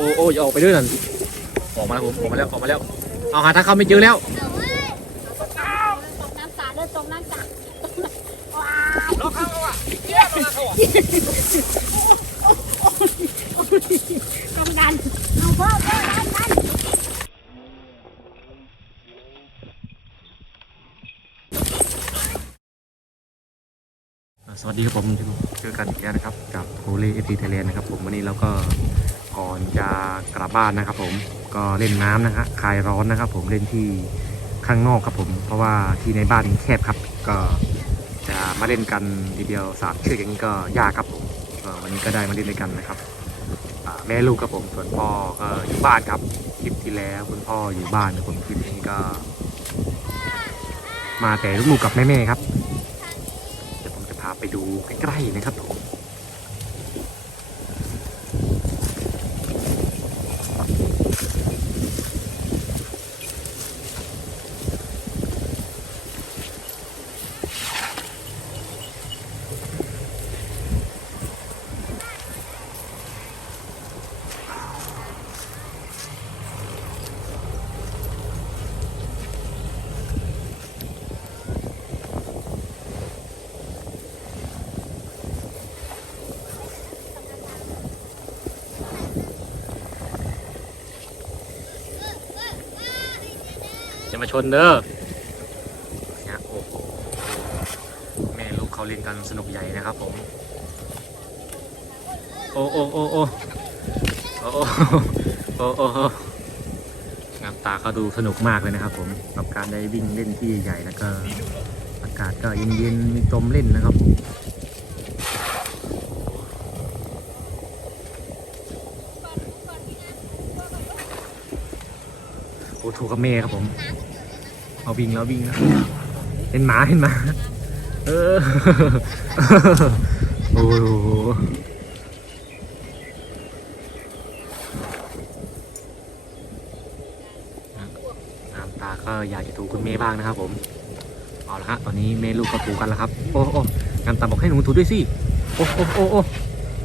โอ้โอ้อย่าออกไปด้วยนั่นออกมาแล้วผมออกมาแล้วออกมาแล้ว เอาหาทางเข้าไม่เจอแล้วตกน้ำสาดเดินตกน้ำสาดว้าวล็อกเข้าอะกำดันเอาพ่อพ่อดันดันสวัสดีครับผมเจอกันอีกแล้วนะครับ กับโคเล่เอฟทีไทยแลนด์นะครับผมวันนี้เราก็ ก่อนจะกลับบ้านนะครับ ผมก็เล่นน้ำนะฮะคลายร้อนนะครับ ผมเล่นที่ข้างนอกครับผม เพราะว่าที่ในบ้านแคบครับ ก็จะมาเล่นกันทีเดียวสามเชือกอย่างนี้ก็ยากครับผมวันนี้ก็ได้มาเล่นด้วยกันนะครับแม่ลูกครับผมส่วนพ่อก็อยู่บ้านครับคลิปที่แล้วคุณพ่ออยู่บ้านนะผมคลิปนี้ก็ มาแต่ลูกๆกับแม่ๆครับเดี๋ยวผมจะพาไปดูใกล้ๆนะครับผม ชนเด้อเนี่ยโอ้โหแม่ลูกเขาเล่นกันสนุกใหญ่นะครับผม โอ้โอ้โอ้โอ้โอ้โอ้โอ้งามตาเขาดูสนุกมากเลยนะครับผมกับการได้วิ่งเล่นที่ใหญ่แล้วก็อากาศก็เย็นๆมีจมเล่นนะครับผมโอ้ถูกกับเมย์ครับผม เอาวิ่งแล้ววิ่งแล้วเห็นหมาเห็นหมาเออโอ้โหน้ำตาก็อยากจะถูคุณเมย์บ้างนะครับ ผมเอาละฮะตอนนี้เมย์ลูกก็ถูกันแล้วครับ โอ้โอ้น้ำตาบอกให้หนูถูด้วยสิโอ้โอ้โอ้โอ้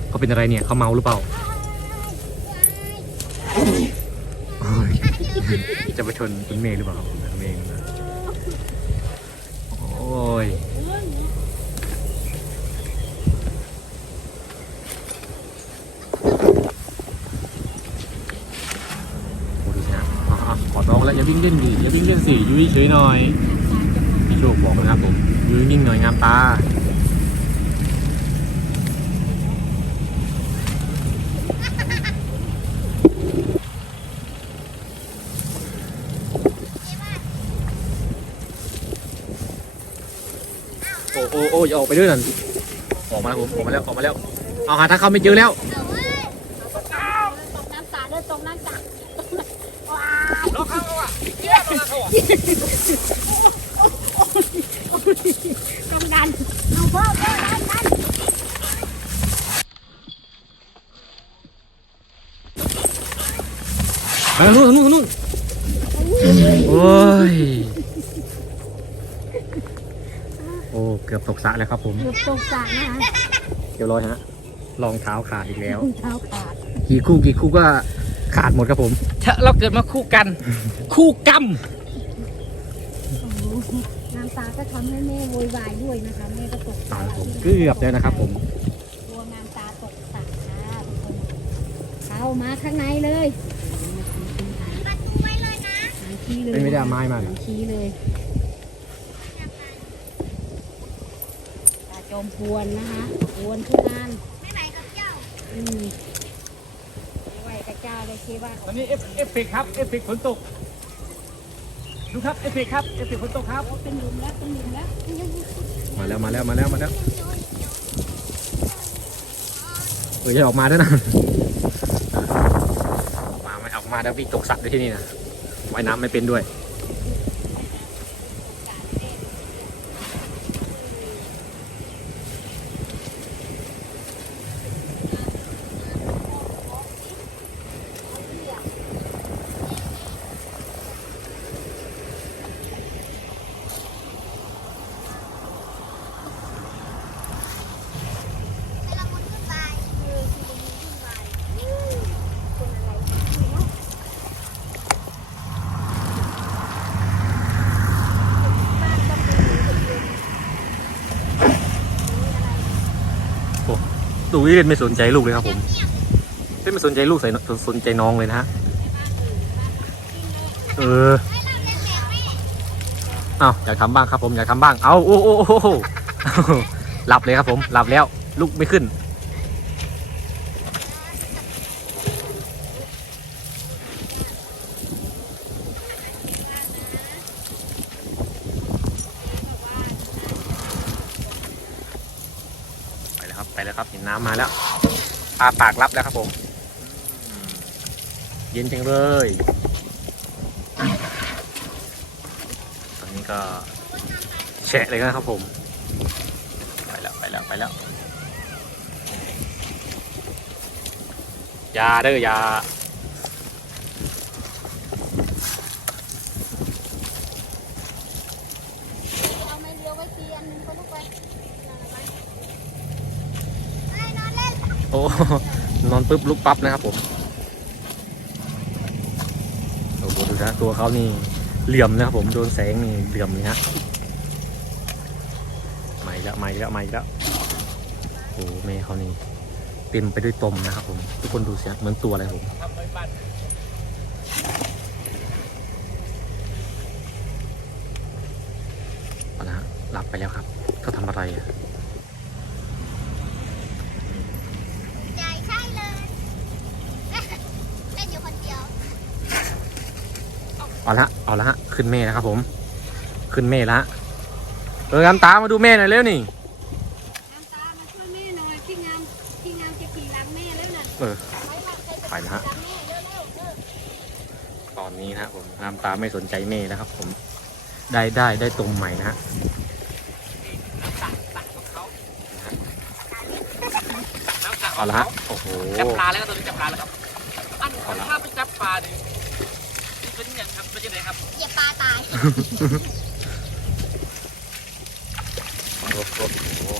เขาเป็นอะไรเนี่ยเขาเมาหรือเปล่าโอ้ยจะไปชนคุณเมย์หรือเปล่าคุณเมย์นะโอ้ย โอ้ดูสิฮะอะขอร้องแล้วอย่าวิ่งเล่นดิอย่าวิ่งเล่นสิยุ้ยเฉยหน่อยพี่โชคบอกนะครับผมยุ้ยนิ่งหน่อยงามตาโอ้โอ้โอ้อย่าออกไปด้วยนั่นออกมาแล้วผมออกมาแล้วออกมาแล้ว เอาหาทางเข้าไม่เจอแล้วตกน้ำสาเดินตกน้ำสาดว้าวล็อกเข้าอะกำดันเอาพ่อพ่อดันดัน ไปทางนู้นทางนู้นทางนู้นโอ้ย โอ้ เกือบ ตกสระแล้วครับผม หยุดตกสาดนะคะเดี๋ยวรอยฮะรองเท้าขาดอีกแล้ว เท้าขาดกี่คู่กี่คู่ก็ขาดหมดครับผมเราเกิดมาคู่กัน คู่กรรมโอ้โหน้ำตาก็ทำให้แม่โวยวายด้วยนะคะแม่ก็ตกตายผมเกือบแล้วนะครับผม กลัวน้ำตาตกสาดค่ะทุกคนเข้ามาข้างในเลยประตูไว้เลยนะชี้เลยเป็นไม่ได้เอาไม้มาเหรอ ชี้เลยตาจ อมพวนนะคะพวนทุกงานไม่ไหวกับเจ้า อืมไม่ไหวกับเจ้าเลยคิดว่าตอนนี้เอฟเอฟเฟกต์ครับเอฟเฟกต์ฝนตก ดูครับเอฟเฟกต์ครับเอฟเฟกต์ฝนตกครับ เป็นหลุมแล้วเป็นหลุมแล้วมาแล้วมาแล้วมาแล้วมาแล้วเอออย่าออกมาด้วยนะออกมาไม่ออกมาแล้วพี่ตกสระด้วยที่นี่นะว่ายน้ำไม่เป็นด้วย วิเล่นไม่สนใจลูกเลยครับผมเล่นไม่สนใจลูกใส่สนใจน้องเลยนะฮะเออเอาอยากทำบ้างครับผมอยากทำบ้างเอาโอ้โอ้โอ้หลับเลยครับผมหลับแล้วลุกไม่ขึ้น ไปแล้วครับไปแล้วครับเห็นน้ำมาแล้วปลาปากรับแล้วครับผมอืมเย็นจังเลย ตอนนี้ก็แฉะเลยนะครับผม ไปแล้วไปแล้วไปแล้วอยาเด้ออยาเอาไม้เลี้ยวไว้ตีอันนึงก็ลูกไป โอ้ นอนปุ๊บลุกปั๊บนะครับผมโอ้โหดูนะตัวเขานี่เหลี่ยมนะครับผมโดนแสงนี่เหลี่ยมเลยฮะมาอีกแล้วมาอีกแล้วมาอีกแล้วโอ้โหแม่เขานี่เต็มไปด้วยตมนะครับผมทุกคนดูเสียเหมือนตัวอะไรผมนอาละฮะหลับไปแล้วครับเขาทำอะไรอะ ใช่ใช่เลย เล่นอยู่คนเดียว เอาละเอาละฮะขึ้นเมฆนะครับผม ขึ้นเมฆละเออน้ำตามาดูเมฆหน่อยเร็วนี่น้ำตามาช่วยแม่หน่อยพี่งามพี่งามจะขี่หลังแม่แล้วน่ะเออไว้ว่าใครจะไปนะฮะขี่หลังแม่เร็วเร็วเร็วตอนนี้นะครับผมน้ำตาไม่สนใจเมฆนะครับ ผม ได้ได้ได้ตรงใหม่นะฮะตักตักของเขาน้ำตักขเอาองละฮะเขาโอ้โหจับปลาแล้วครับตอนนี้จับปลาแล้วครับอันเอาละถ้าไปจับปลาดิเป็นอย่างครับ เป็นยังไงครับเหยียบปลาตายโอ้โหโอ้โห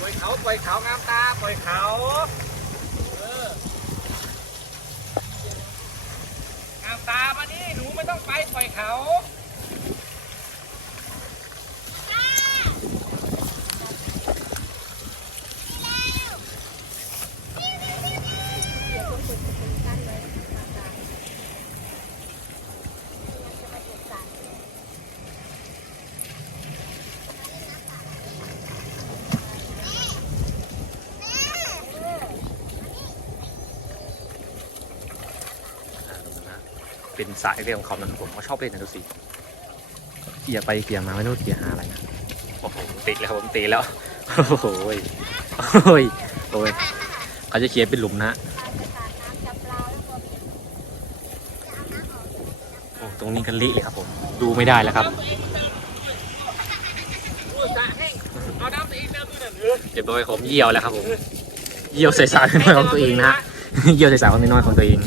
ปล่อยเขาปล่อยเขางามตาปล่อยเขาเอองามตามานี่หนูไม่ต้องไปปล่อยเขาอ่า เป็นสายเรื่องของเขานะครับผมเขาชอบเล่นนะดูสิเกียร์ไปเกียร์มาไม่รู้เกียร์หาอะไรนะโอ้โหติดแล้วครับผมติดแล้วโอ้โหยโอ้ยโอ้ยเขาจะเคลียร์เป็นหลุมนะฮะน้ำจับปลาแล้วก็โอ้ตรงนี้กันลิเลยครับผมดูไม่ได้แล้วครับเอาน้ำตัวเองเติมด้วยหน่อยเออเดี๋ยวโดยผมเยี่ยวแล้วครับผมเยี่ยวใส่สายน้อยของตัวเองนะฮะเยี่ยวใส่สายของน้อยของตัวเอง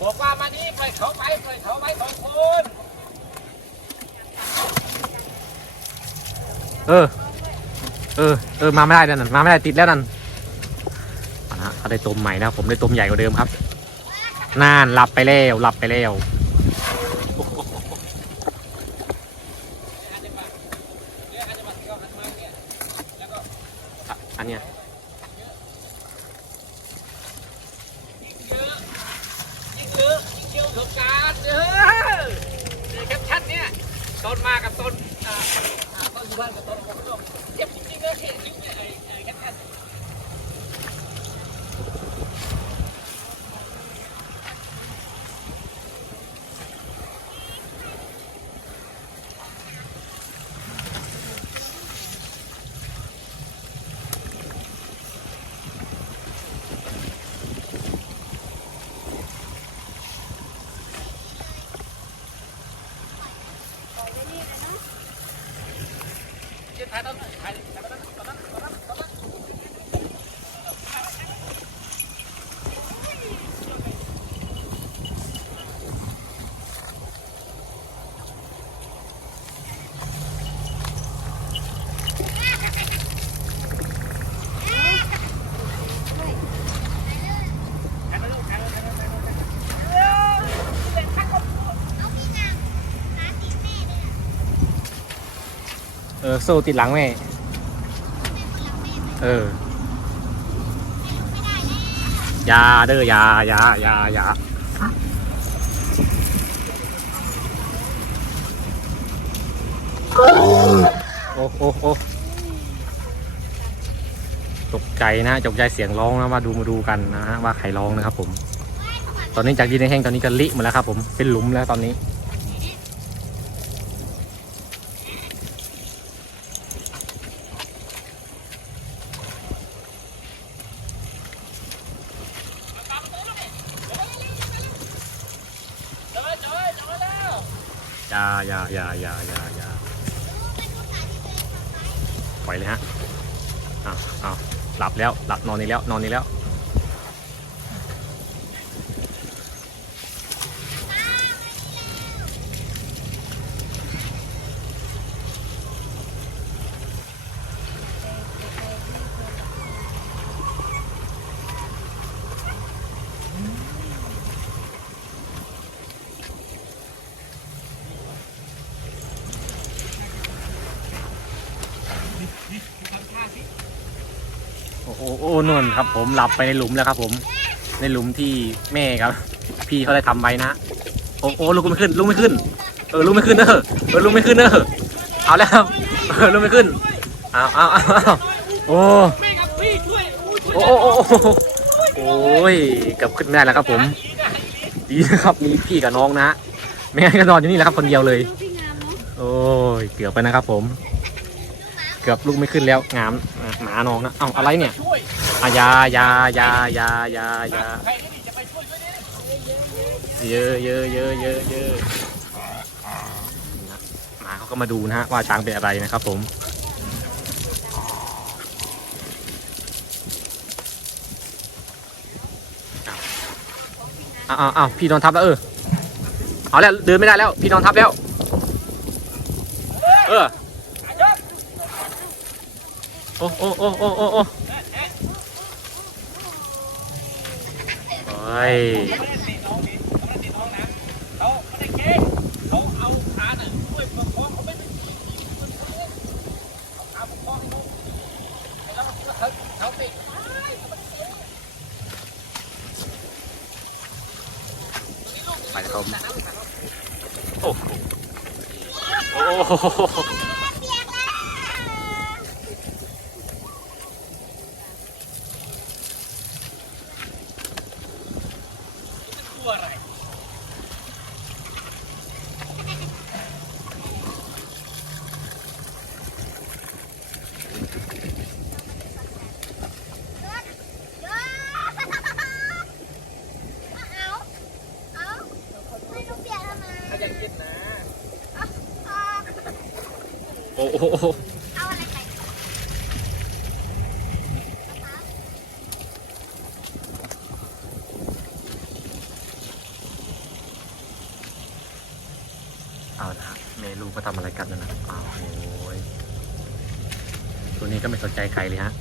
บอกว่ามานี่ปล่อยเขาไปปล่อยเขาไว้สองคนเออ เออ เออ มาไม่ได้นั่นมาไม่ได้ติดแล้วนั่นเอะฮะเขาได้ต้มใหม่นะผมได้ต้มใหญ่กว่าเดิมครับน่านหลับไปแล้วหลับไปแล้ว อะอันเนี้ย ยิ่งเยอะยิ่งเกี่ยวกับการเออในแคปชั่นเนี่ย ต้นมากกับต้นอ่าต้นบ้านกับต้นผมก็เจ็บจริงๆเลยเห็นจริงๆไอ้ไอ้แคปชั่น ปล่อยไว้นี่เลยเนาะ ยืนถ่ายต้นถ่ายถ่ายต้นต้นต้นต้นต้น เอโซ่ติดหลังแม่ เอออยาเด้ออยาอยาอยาอยาโอ้โอ้โอ้ตกใจนะตกใจเสียงร้องนะมาดูมาดูกันนะฮะว่าใครร้องนะครับผม ตอนนี้จากดินแห้งตอนนี้ก็ลิหมดแล้วครับผมเป็นหลุมแล้วตอนนี้ เจอเจอเจอแล้ว อยาอย่าอยาอยาอยาอยาปล่อยเลยฮะอ้าวอ้าวหลับแล้ว หลับนอนนี่แล้ว นอนนี่แล้ว โอ้นุ่นครับ ผมหลับไปในหลุมแล้วครับ ผม ในหลุมที่แม่ครับ พี่เขาได้ทำไว้นะโอ้โอ้ลุกไม่ขึ้นลุกไม่ขึ้น เออลุกไม่ขึ้นเออเออลุกไม่ขึ้นเออเอาแล้วครับเออลุกไม่ขึ้นเอาเอาเอาโอ้โอ้โอ้โอ้โอ้ยกือบขึ้นไม่ได้แล้วครับ ผม ดีนะครับมีพี่กับน้องนะไม่งั้นก็นอนอยู่นี่แหละครับคนเดียวเลย โอ้ยเกือบไปนะครับผม เกือบลุกไม่ขึ้นแล้วงามหมาน้องนะเอ้าอะไรเนี่ยยอายายายายายายาใครนี่จะไปช่วยด้วยนี่เยอะเยอะเยอะเยอะเยอะหมาเขาก็มาดูนะฮะว่าช้างเป็นอะไรนะครับผมอ้าวอ้าวพี่นอนทับแล้วเออเอาแล้วเดินไม่ได้แล้ว พี่นอนทับแล้ว เออ อ้โอ้โอ้โอ้โอ้โอ้ไปไปครับโอ้โห เอาอะไรไปเอาละครับเมลูก็ทำอะไรกันนะนะอ้าวโอ้ยตัวนี้ก็ไม่สนใจใครเลยฮะ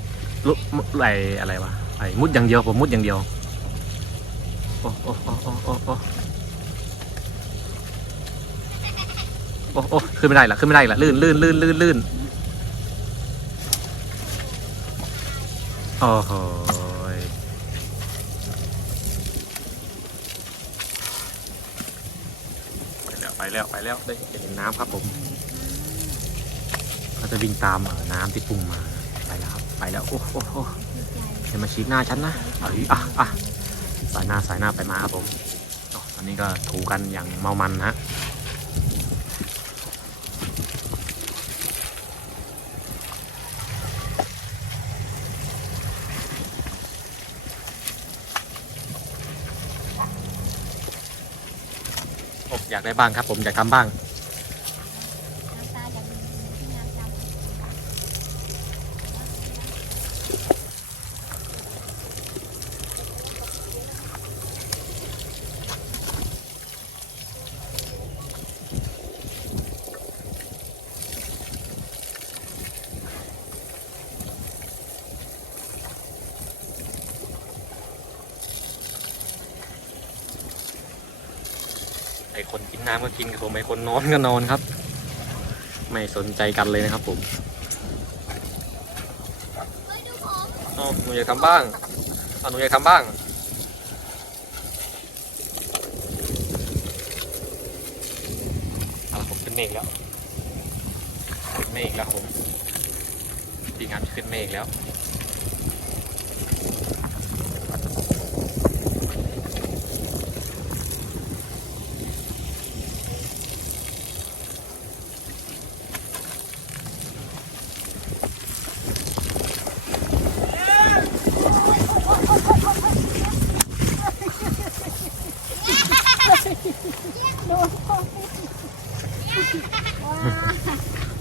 ลุมุดอะไรอะไรวะไอ้มุดอย่างเดียวผมมุดอย่างเดียว โอ้โอ้โอ้โอ้โอ้โอ้ โอ้โอ้ขึ้นไม่ได้ละขึ้นไม่ได้ละลื่นลื่นลื่นลื่นลื่นโอ้โหยไปแล้วไปแล้วไปแล้วได้เห็นน้ำครับผมเขาจะวิ่งตามเอ่อน้ำที่พุ่งมาไปแล้วครับไปแล้วโอ้โหโอ้โหอย่ามาชี้หน้าฉันนะเอ้ยอะอะสายหน้าสายหน้าไปมาครับผมอ๋อตอนนี้ก็ถูกันอย่างเมามันนะฮะ อยากได้บ้างครับผมอยากทำบ้าง น้ำตาอย่างพี่งามจัง ไอค น้ำก็กินครับผมไอคนนอนก็นอนครับ ไม่สนใจกันเลยนะครับผมเอาหนูอยากทำบ้างเอาหนูอยากทำบ้างเอาละผมขึ้นเมฆแล้วขึ้นเมฆแล้วผมปีงามจะขึ้นเมฆแล้ว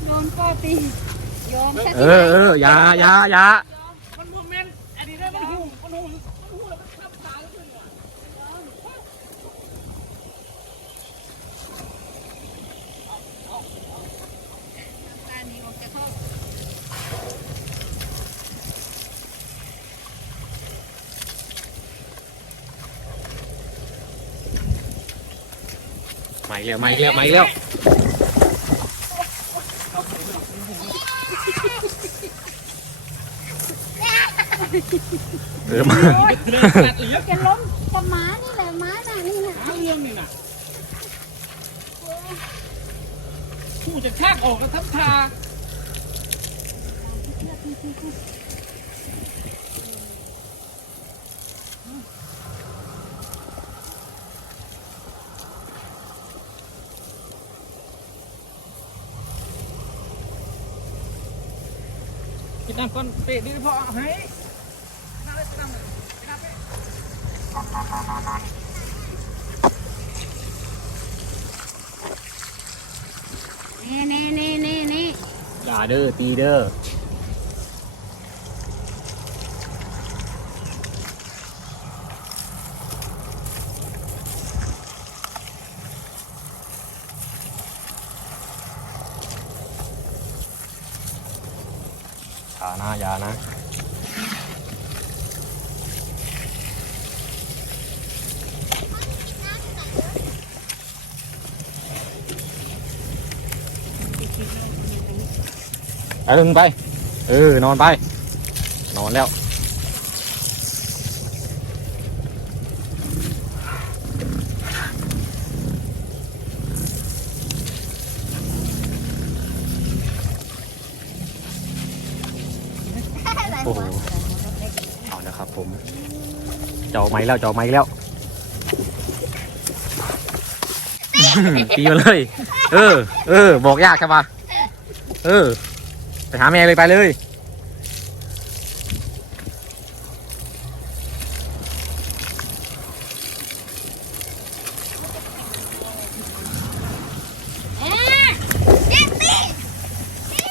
โดนพ่อตียอมแค่เออเอออย่าอย่าอย่า มันโมเมนต์อันนี้ได้มันหูมันหูมันหูแล้วมันทับตาแล้วขึ้นว่ะ ตาหนีออกจากห้อง มา อีกแล้วมาอีกแล้วมาอีกแล้วเออมาเดินขนาดเหลือจะล้มกับหมานี่แหละหมาน่ะนี่น่ะเอาเรื่องนี่น่ะผู้จะข้างออกกันทับทา กินน้ำก้อนเปะนี่พอเอาให้น้ำเลยน้ำเลยน้ำเลยนี่นี่นี่นี่นี่อย่าเด้อตีเด้อ นะอย่านะไปลุนไป เออ นอนไป นอนแล้ว โอ้โหเอาละครับผมเจาะไม้แล้วเจาะไม้แล้วตีมาเลย เออ เออ บอกยากใช่ปะเออ ไปหาแม่เลยไปเลย เอ๊ะเด็กนี่นี่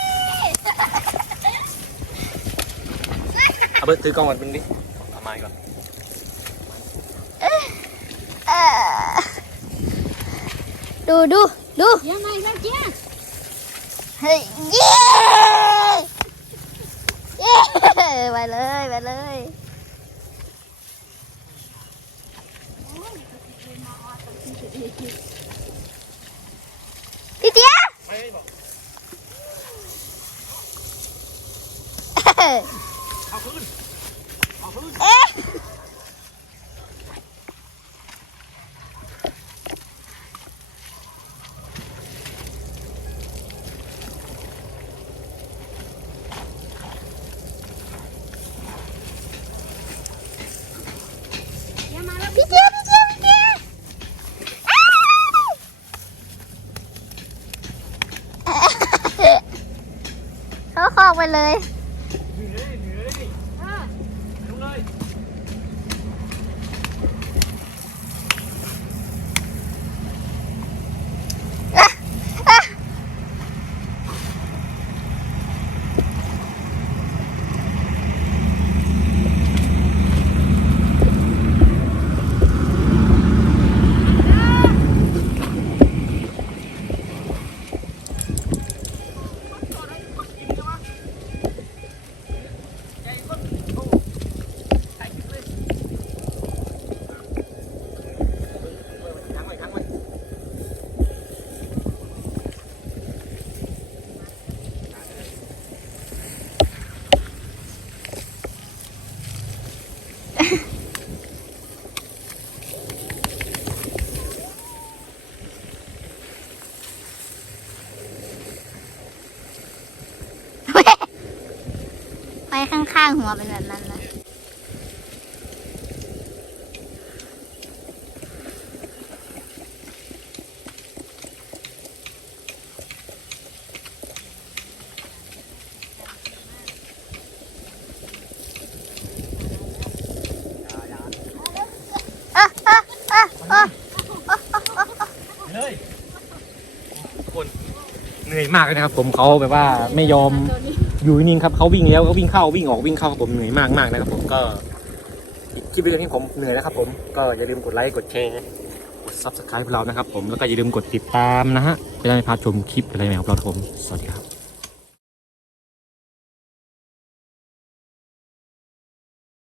เอาเบิร์ดถือก ล้องก่อนมึงดิเอาไม้ก่อนเอ่อดูดูดูยังไงแล้วเจ้าเฮ้ยเย้เย้ไปเลยไปเลยพี่เตี้ยไม่บอกเอ้ย เอาขึ้นเอาขึ้น เอ๊ะ พี่เจี๊ยพี่เจี๊ยพี่เจี๊ยอ้าวเขาคอกไปเลย เหนื่อยเหนื่อยลงเลย เไว้ข้างหัวเป็นแบบนั้นนะเลยคนเหนื่อยมากเลยนะครับ ผมเขาแบบว่าไม่ยอม อยู่นิ่งครับเขาวิ่งแล้วก็วิ่งเข้าวิ่งออกวิ่งเข้าครับผมเหนื่อยมากมากนะครับผมก็คลิปวิดีโอนี้ผมเหนื่อยนะครับผมก็อย่าลืมกดไลค์กดแชร์กด subscribe เรานะครับผมแล้วก็อย่าลืมกดติดตามนะฮะจะได้ไม่พลาดชมคลิปอะไรใหม่ของเราครับผมสวัสดีครับ